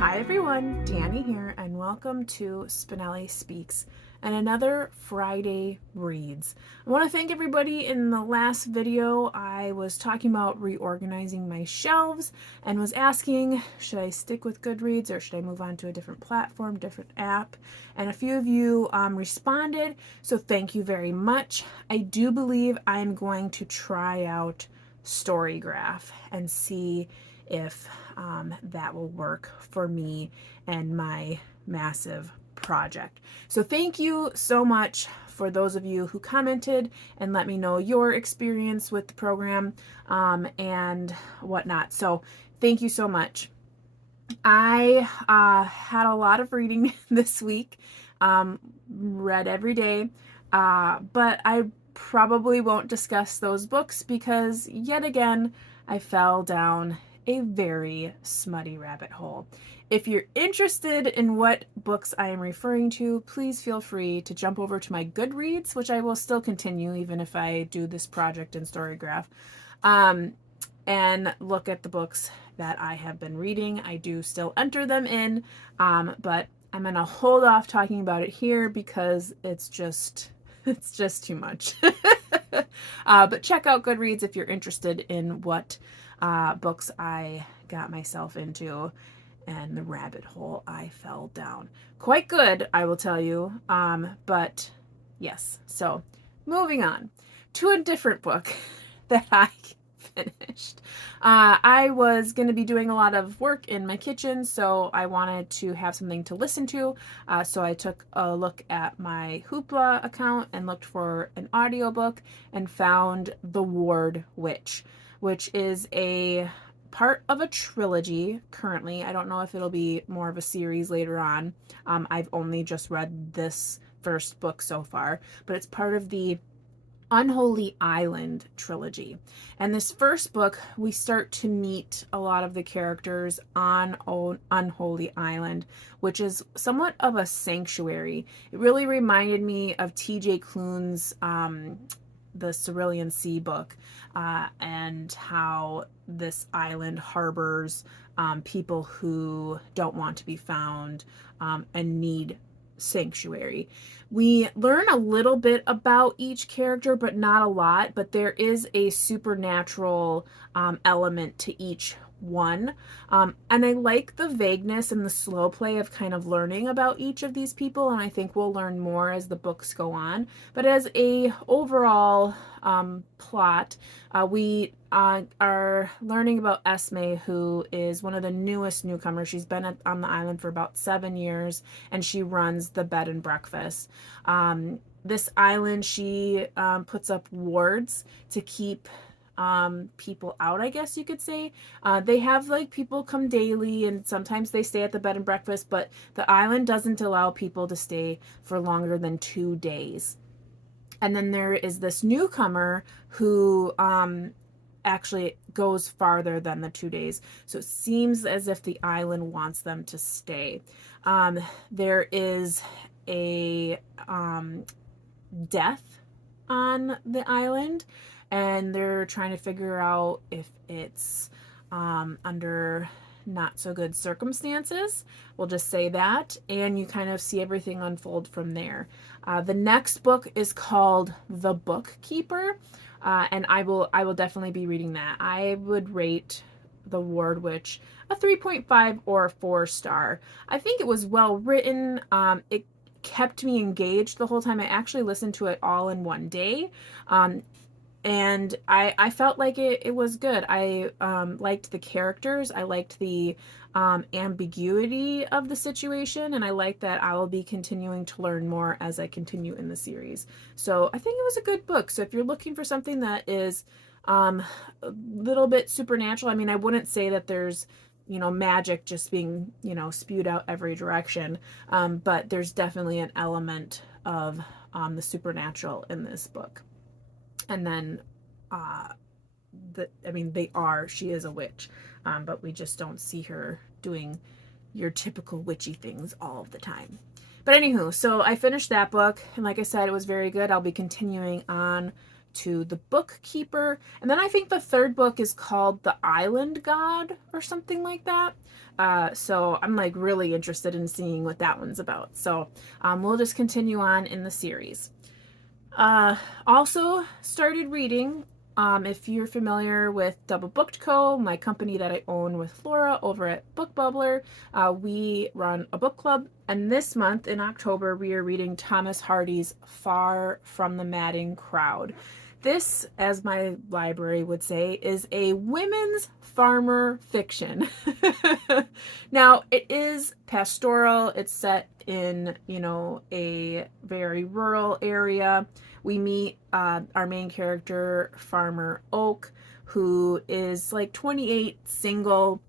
Hi everyone, Dani here, and welcome to Spenelli Speaks and another Friday Reads. I want to thank everybody. In the last video, I was talking about reorganizing my shelves and was asking, should I stick with Goodreads or should I move on to a different platform, different app? And a few of you responded, so thank you very much. I do believe I'm going to try out Storygraph and see if that will work for me and my massive project. So thank you so much for those of you who commented and let me know your experience with the program and whatnot. So thank you so much. I had a lot of reading this week, read every day, but I probably won't discuss those books because yet again I fell down a very smutty rabbit hole. If you're interested in what books I am referring to, please feel free to jump over to my Goodreads, which I will still continue even if I do this project in Storygraph, and look at the books that I have been reading. I do still enter them in, but I'm going to hold off talking about it here because it's just too much. But check out Goodreads if you're interested in what books I got myself into and the rabbit hole I fell down. Quite good, I will tell you. But yes, so moving on to a different book that I finished. I was going to be doing a lot of work in my kitchen, so I wanted to have something to listen to. So I took a look at my Hoopla account and looked for an audiobook and found The Ward Witch, which is a part of a trilogy currently. I don't know if it'll be more of a series later on. I've only just read this first book so far, but it's part of the Unholy Island trilogy. And this first book, we start to meet a lot of the characters on Unholy Island, which is somewhat of a sanctuary. It really reminded me of T.J. Klune's the Cerulean Sea book, and how this island harbors people who don't want to be found and need sanctuary. We learn a little bit about each character, but not a lot, but there is a supernatural element to each one. And I like the vagueness and the slow play of kind of learning about each of these people, and I think we'll learn more as the books go on. But as a overall plot, we are learning about Esme, who is one of the newest newcomers. She's been on the island for about 7 years, and she runs the bed and breakfast. This island, she puts up wards to keep people out, I guess you could say. They have like people come daily, and sometimes they stay at the bed and breakfast, but the island doesn't allow people to stay for longer than 2 days. And then there is this newcomer who actually goes farther than the 2 days. So it seems as if the island wants them to stay. There is a death on the island, and they're trying to figure out if it's under not so good circumstances. We'll just say that, and you kind of see everything unfold from there. The next book is called The Bookkeeper, and I will definitely be reading that. I would rate The Ward Witch a 3.5 or a 4-star. I think it was well written. It kept me engaged the whole time. I actually listened to it all in one day. And I felt like it was good. I liked the characters. I liked the ambiguity of the situation, and I like that I will be continuing to learn more as I continue in the series. So I think it was a good book. So if you're looking for something that is a little bit supernatural, I mean, I wouldn't say that there's magic just being spewed out every direction, but there's definitely an element of the supernatural in this book. And then, she is a witch, but we just don't see her doing your typical witchy things all of the time. But anywho, so I finished that book, and like I said, it was very good. I'll be continuing on to The Bookkeeper. And then I think the third book is called The Island God or something like that. So I'm like really interested in seeing what that one's about. So we'll just continue on in the series. Also started reading, if you're familiar with DoubleBookedCo, my company that I own with Laura over at Book Bubbler, we run a book club, and this month in October we are reading Thomas Hardy's Far from the Madding Crowd. This, as my library would say, is a women's farmer fiction. Now, it is pastoral. It's set in, a very rural area. We meet our main character, Farmer Oak, who is like 28, single.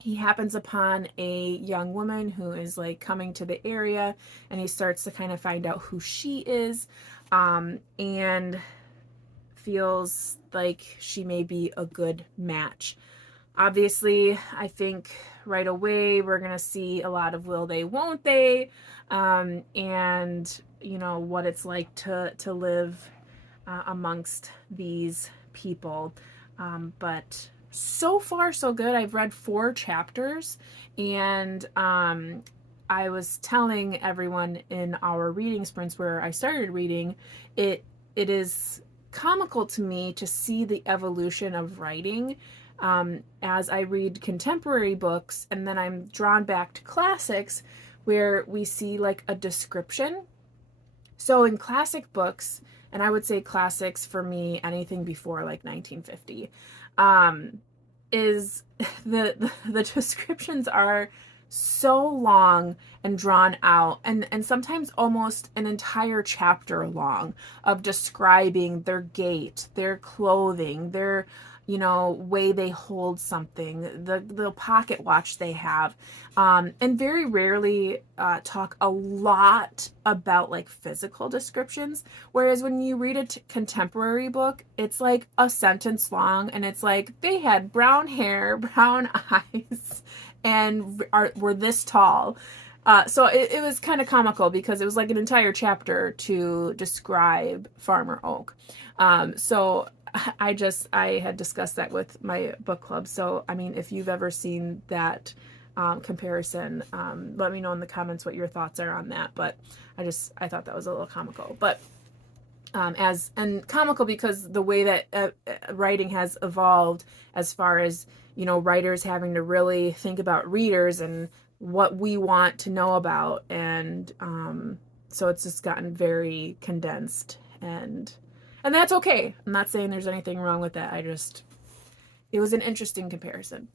He happens upon a young woman who is like coming to the area, and he starts to kind of find out who she is, and feels like she may be a good match. Obviously, I think right away we're going to see a lot of will they, won't they, and, what it's like to live amongst these people. But so far, so good. I've read 4 chapters, and I was telling everyone in our reading sprints where I started reading, it is comical to me to see the evolution of writing as I read contemporary books, and then I'm drawn back to classics where we see like a description. So in classic books, and I would say classics for me, anything before like 1950, is the descriptions are so long and drawn out, and sometimes almost an entire chapter long, of describing their gait, their clothing, their way they hold something, the pocket watch they have, and very rarely talk a lot about like physical descriptions. Whereas when you read a contemporary book, it's like a sentence long, and it's like they had brown hair, brown eyes, and were this tall. So it was kind of comical because it was like an entire chapter to describe Farmer Oak. So I had discussed that with my book club. So, I mean, if you've ever seen that comparison, let me know in the comments what your thoughts are on that. But I thought that was a little comical. But and comical because the way that writing has evolved, as far as writers having to really think about readers and what we want to know about, and so it's just gotten very condensed, and that's okay. I'm not saying there's anything wrong with that. It was an interesting comparison.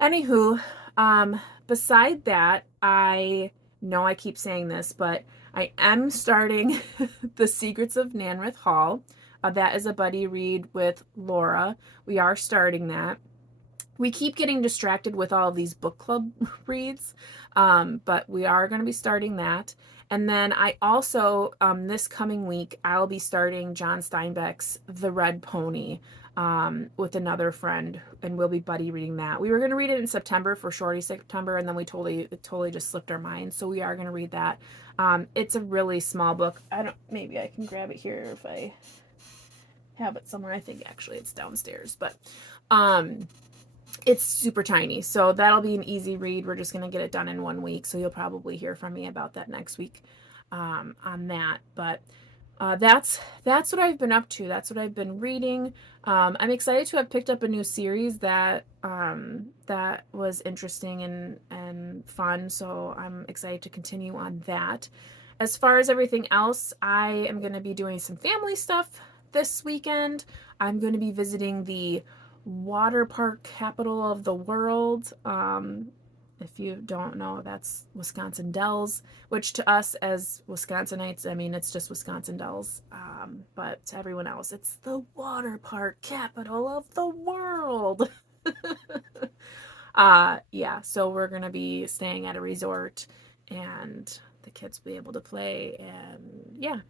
Anywho, beside that, I know I keep saying this, but I am starting The Secrets of Nanreath Hall. That is a buddy read with Laura. We are starting that. We keep getting distracted with all of these book club reads, but we are going to be starting that. And then I also, this coming week, I'll be starting John Steinbeck's The Red Pony with another friend, and we'll be buddy reading that. We were going to read it in September for Shorty September, and then it totally just slipped our minds. So we are going to read that. It's a really small book. Maybe I can grab it here if I have it somewhere. I think actually it's downstairs, but it's super tiny, so that'll be an easy read. We're just going to get it done in 1 week, so you'll probably hear from me about that next week on that. But that's what I've been up to. That's what I've been reading. I'm excited to have picked up a new series that was interesting and fun, so I'm excited to continue on that. As far as everything else, I am going to be doing some family stuff this weekend. I'm going to be visiting the water park capital of the world. If you don't know, that's Wisconsin Dells, which to us as Wisconsinites, I mean, it's just Wisconsin Dells. But to everyone else, it's the water park capital of the world. Yeah, so we're going to be staying at a resort, and the kids will be able to play. And yeah,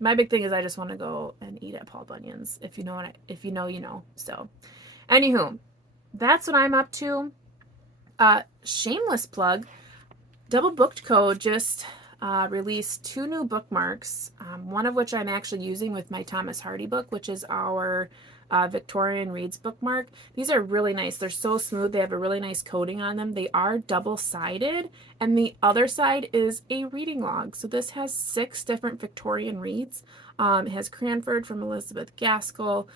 my big thing is I just want to go and eat at Paul Bunyan's. If you know, you know. So anywho, that's what I'm up to. Shameless plug, DoubleBookedCo just released 2 new bookmarks, one of which I'm actually using with my Thomas Hardy book, which is our Victorian Reads bookmark. These are really nice. They're so smooth. They have a really nice coating on them. They are double-sided, and the other side is a reading log. So this has 6 different Victorian reads. It has Cranford from Elizabeth Gaskell.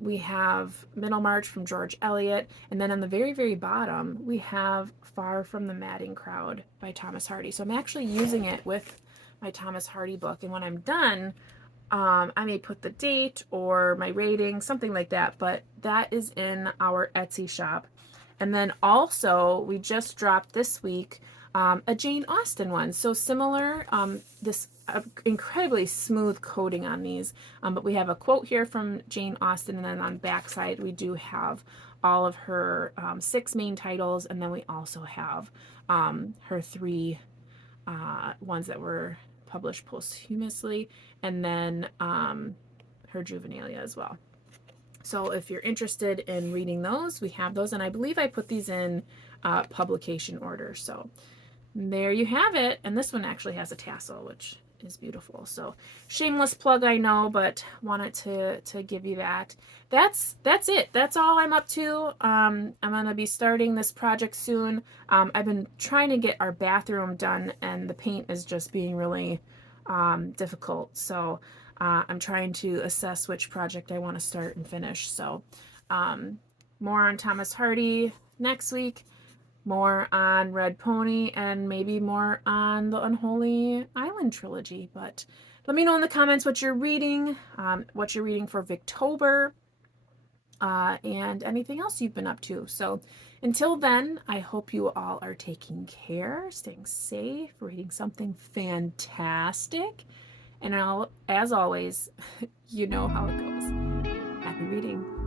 We have Middlemarch from George Eliot, and then on the very, very bottom, we have Far from the Madding Crowd by Thomas Hardy. So I'm actually using it with my Thomas Hardy book, and when I'm done, I may put the date or my rating, something like that, but that is in our Etsy shop. And then also, we just dropped this week a Jane Austen one. So similar, this incredibly smooth coating on these, but we have a quote here from Jane Austen, and then on backside we do have all of her 6 main titles, and then we also have her 3 ones that were published posthumously, and then her juvenilia as well. So if you're interested in reading those, we have those, and I believe I put these in publication order. So there you have it, and this one actually has a tassel, which is beautiful. So shameless plug, I know, but wanted to give you that. That's it. That's all I'm up to. I'm gonna be starting this project soon. I've been trying to get our bathroom done, and the paint is just being really difficult. So I'm trying to assess which project I want to start and finish. So more on Thomas Hardy next week, more on Red Pony, and maybe more on the Unholy Island trilogy. But let me know in the comments what you're reading for Victober, and anything else you've been up to. So until then, I hope you all are taking care, staying safe, reading something fantastic, and as always, you know how it goes. Happy reading.